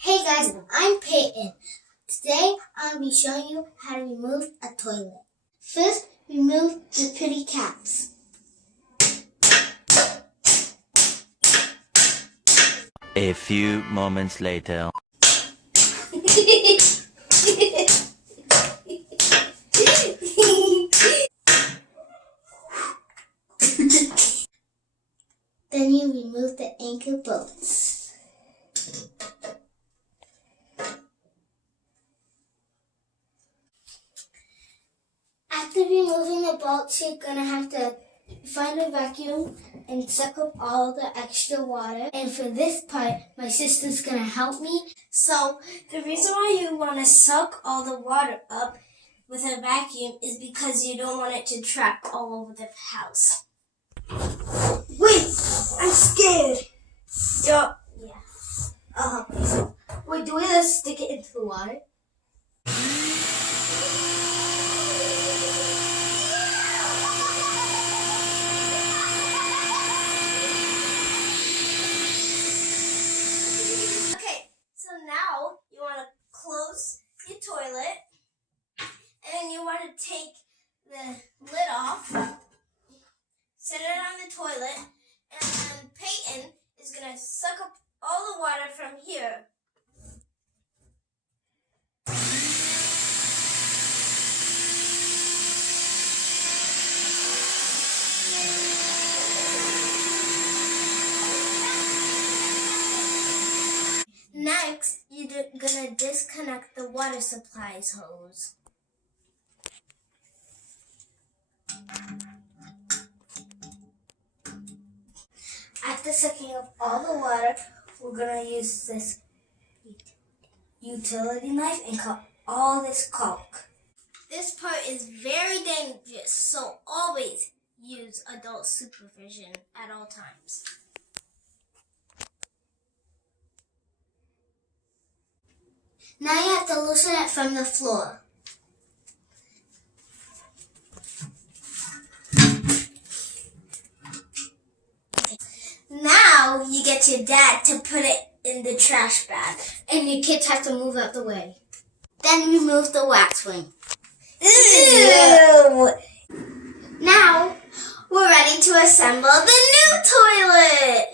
Hey guys, I'm Peyton. Today I'll be showing you how to remove a toilet. First, remove the pretty caps. A few moments later. Then you remove the anchor bolts. After removing the bolts, you're going to have to find a vacuum and suck up all the extra water. And for this part, my sister's going to help me. So the reason why you want to suck all the water up with a vacuum is because you don't want it to trap all over the house. Wait, I'm scared. Yeah. Wait, do we just stick it into the water? Okay, so now you want to close your toilet and you want to take the lid off, set it on the toilet, and then Peyton is going to suck up all the water from here. Next, you're going to disconnect the water supply's hose. After sucking up all the water, we're going to use this utility knife and cut all this caulk. This part is very dangerous, so always use adult supervision at all times. Now you have to loosen it from the floor. Now you get your dad to put it in the trash bag, and your kids have to move out the way. Then remove the wax ring. Ew! Now we're ready to assemble the new toilet.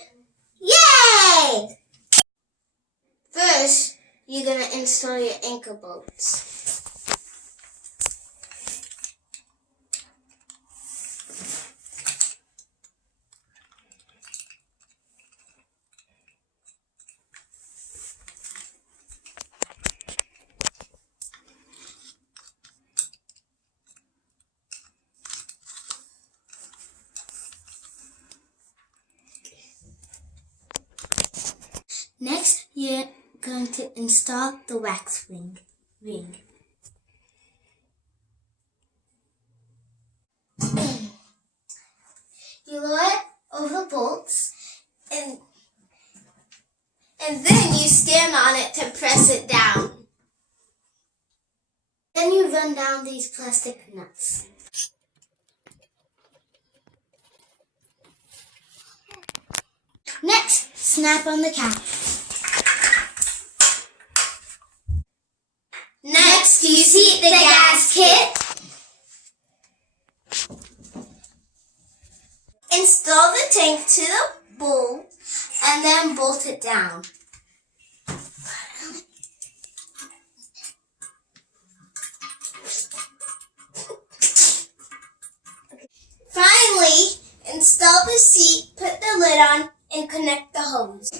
Yay! First, you're going to install your anchor bolts. Next, you're going to install the wax ring. You lower it over the bolts, and then you stand on it to press it down. Then you run down these plastic nuts. Next, snap on the cap. Next, you seat the gasket. Install the tank to the bowl and then bolt it down. Finally, install the seat, put the lid on, and connect the hose.